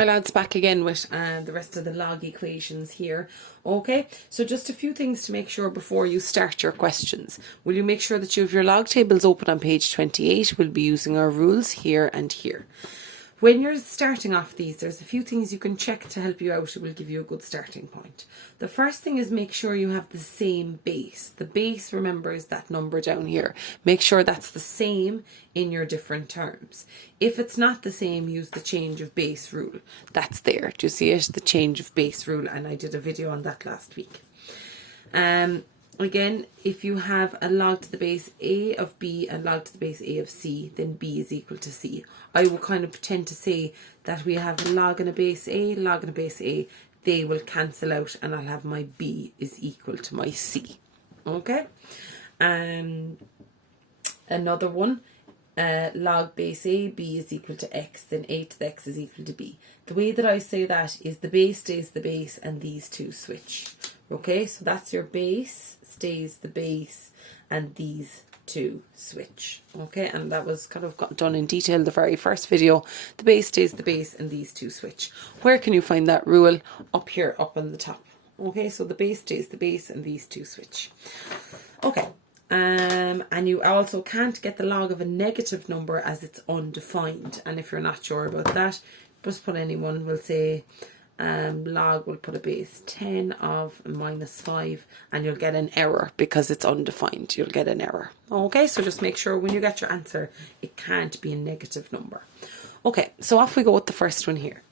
Hi lads, back again with the rest of the log equations here. Okay, so just a few things to make sure before you start your questions. Will you make sure that you have your log tables open on page 28? We'll be using our rules here and here. When you're starting off these, there's a few things you can check to help you out. It will give you a good starting point. The first thing is make sure you have the same base. The base, remember, is that number down here. Make sure that's the same in your different terms. If it's not the same, use the change of base rule. That's there. Do you see it? The change of base rule, and I did a video on that last week. Again, if you have a log to the base a of b and log to the base a of c, then b is equal to c. I will kind of tend to say that we have a log and a base a, log and a base a. They will cancel out and I'll have my b is equal to my c. Okay? Another one, log base a, b is equal to x, then a to the x is equal to b. The way that I say that is the base stays the base and these two switch. Okay, so that's your base stays the base and these two switch. Okay, and that was kind of done in detail in the very first video. The base stays the base and these two switch. Where can you find that rule? Up here, up on the top. Okay, so the base stays the base and these two switch. Okay, and you also can't get the log of a negative number as it's undefined. And if you're not sure about that, just put anyone. We'll say log, will put a base 10 of minus 5 and you'll get an error because it's undefined. You'll get an error. Okay, so just make sure when you get your answer, it can't be a negative number. Okay, so off we go with the first one here.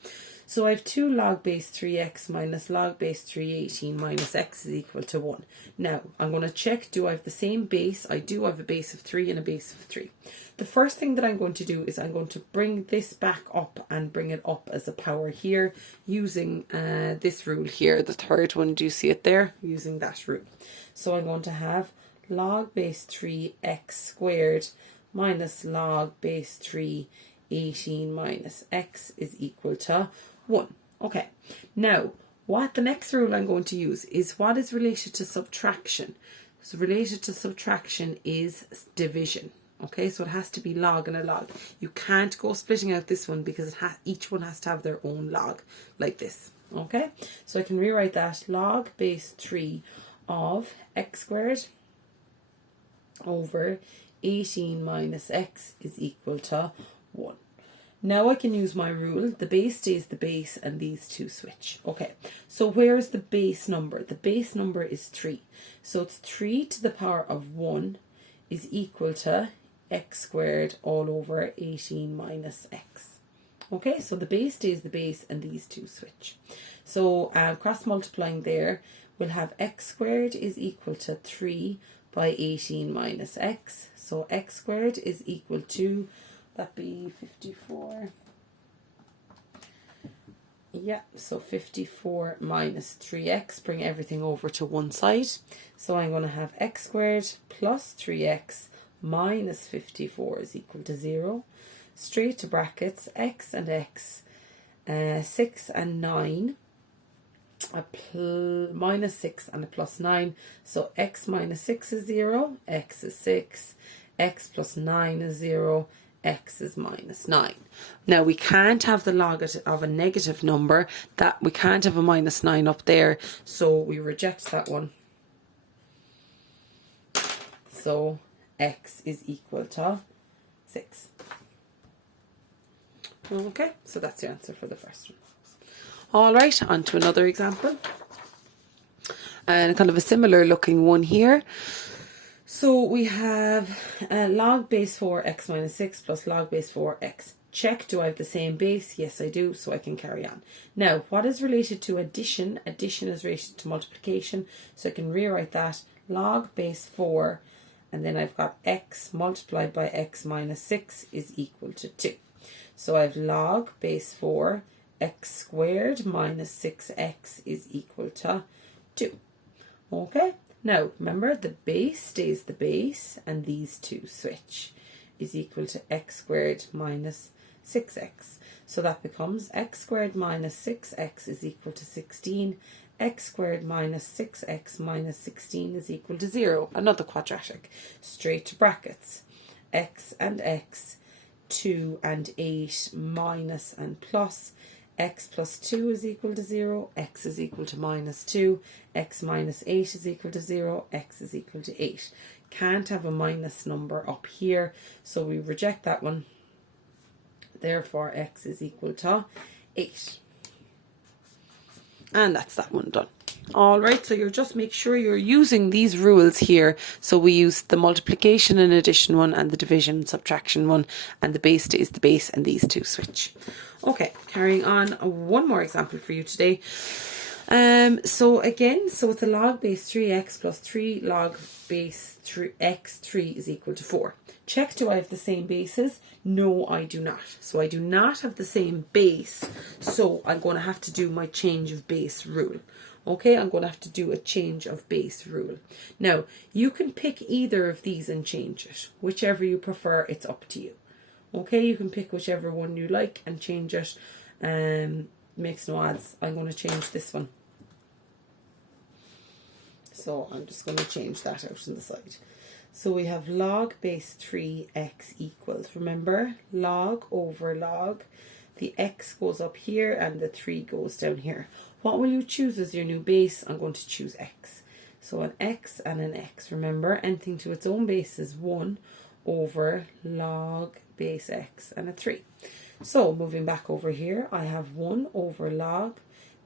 So I have 2 log base 3x minus log base 318 minus x is equal to 1. Now, I'm going to check, do I have the same base? I do have a base of 3 and a base of 3. The first thing that I'm going to do is I'm going to bring this back up and bring it up as a power here using this rule here, the third one. Do you see it there? Using that rule. So I'm going to have log base 3x squared minus log base 318 minus x is equal to 1. Okay, now what the next rule I'm going to use is what is related to subtraction. So related to subtraction is division. Okay, so it has to be log and a log. You can't go splitting out this one because each one has to have their own log like this. Okay, so I can rewrite that log base 3 of x squared over 18 minus x is equal to 1. Now I can use my rule. The base stays the base and these two switch. Okay, so where's the base number? The base number is 3. So it's 3 to the power of 1 is equal to x squared all over 18 minus x. Okay, so the base stays the base and these two switch. So cross multiplying there, we'll have x squared is equal to 3 by 18 minus x. So x squared is equal to, that'd be 54. Yeah, so 54 minus 3x, bring everything over to one side. So I'm going to have x squared plus 3x minus 54 is equal to 0. Straight to brackets, x and x, 6 and 9, minus 6 and a plus 9. So x minus 6 is 0, x is 6, x plus 9 is 0, x is minus 9. Now we can't have the log of a negative number, that we can't have a minus 9 up there, so we reject that one. So x is equal to 6. Okay, so that's the answer for the first one. All right, on to another example. And kind of a similar looking one here. So we have log base 4 x minus 6 plus log base 4 x. Check, do I have the same base? Yes, I do, so I can carry on. Now, what is related to addition? Addition is related to multiplication, so I can rewrite that. Log base 4, and then I've got x multiplied by x minus 6 is equal to 2. So I have log base 4, x squared minus 6x is equal to 2. Okay, now remember the base stays the base and these two switch is equal to x squared minus 6x. So that becomes x squared minus 6x is equal to 16. X squared minus 6x minus 16 is equal to 0. Another quadratic. Straight to brackets. X and x, 2 and 8 minus and plus x plus 2 is equal to 0, x is equal to minus 2, x minus 8 is equal to 0, x is equal to 8. Can't have a minus number up here, so we reject that one. Therefore, x is equal to 8. And that's that one done. All right, so you're just make sure you're using these rules here. So we use the multiplication and addition one and the division and subtraction one, and the base stays the base and these two switch. Okay, carrying on, one more example for you today. So it's a log base 3x plus 3 log base 3x3 is equal to 4. Check, do I have the same bases? No, I do not. So I do not have the same base. So I'm going to have to do my change of base rule. Okay, I'm going to have to do a change of base rule. Now, you can pick either of these and change it. Whichever you prefer, it's up to you. Okay, you can pick whichever one you like and change it. Makes no odds. I'm going to change this one. So I'm just going to change that out on the side. So we have log base 3x equals, remember, log over log. The x goes up here and the 3 goes down here. What will you choose as your new base? I'm going to choose x. So an x and an x. Remember, anything to its own base is 1 over log base x and a 3. So moving back over here, I have 1 over log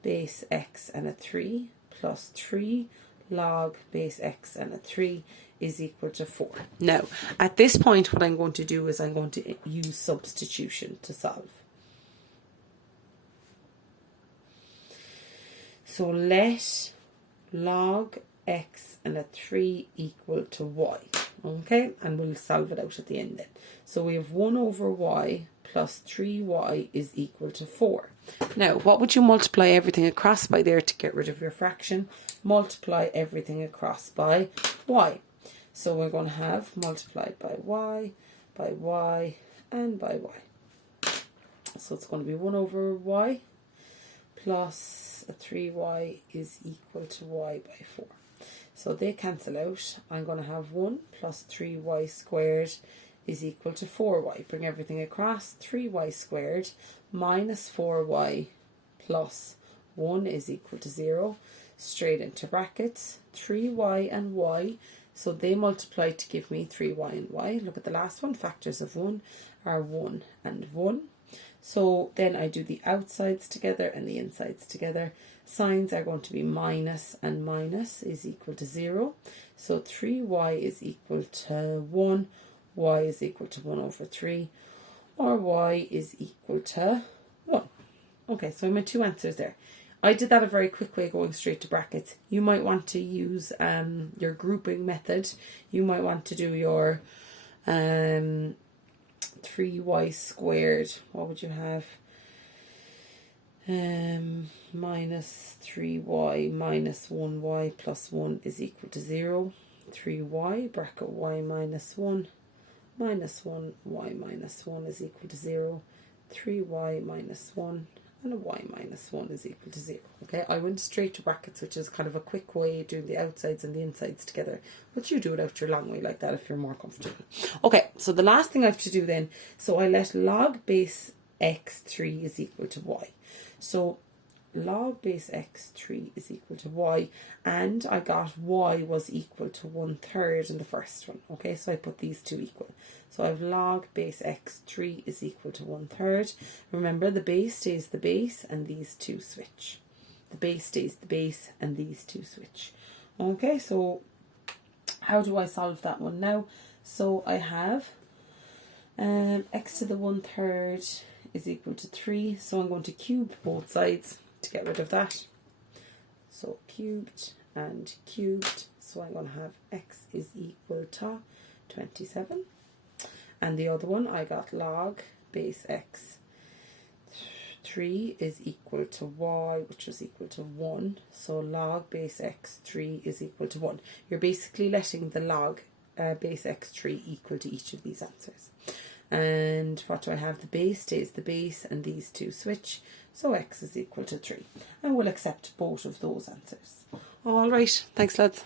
base x and a 3 plus 3 log base x and a 3 is equal to 4. Now, at this point, what I'm going to do is I'm going to use substitution to solve. So let log x and a 3 equal to y. Okay, and we'll solve it out at the end then. So we have 1 over y plus 3y is equal to 4. Now, what would you multiply everything across by there to get rid of your fraction? Multiply everything across by y. So we're going to have multiplied by y, and by y. So it's going to be 1 over y plus a 3y is equal to y by 4. So they cancel out. I'm going to have 1 plus 3y squared is equal to 4y. Bring everything across. 3y squared minus 4y plus 1 is equal to 0. Straight into brackets. 3y and y. So they multiply to give me 3y and y. Look at the last one. Factors of 1 are 1 and 1. So then I do the outsides together and the insides together. Signs are going to be minus and minus is equal to 0. So 3y is equal to 1. Y is equal to 1 over 3. Or y is equal to 1. Okay, so I have my two answers there. I did that a very quick way, going straight to brackets. You might want to use your grouping method. You might want to do your 3y squared. What would you have? Minus 3y minus 1y plus 1 is equal to 0. 3y, bracket y minus 1, minus 1, y minus 1 is equal to 0. 3y minus 1 and a y minus 1 is equal to 0. Okay, I went straight to brackets, which is kind of a quick way of doing the outsides and the insides together. But you do it out your long way like that if you're more comfortable. Okay, so the last thing I have to do then, so I let log base x3 is equal to y. So log base x3 is equal to y, and I got y was equal to 1/3 in the first one. Okay, so I put these two equal. So I have log base x3 is equal to 1/3. Remember, the base stays the base and these two switch. The base stays the base and these two switch. Okay, so how do I solve that one now? So I have x to the 1/3 is equal to 3. So I'm going to cube both sides to get rid of that. So cubed and cubed. So I'm going to have x is equal to 27. And the other one, I got log base x3 is equal to y, which is equal to 1. So log base x3 is equal to 1. You're basically letting the log base x3 equal to each of these answers. And what do I have? The base stays the base and these two switch. So x is equal to 3. And we'll accept both of those answers. All right. Thanks, lads.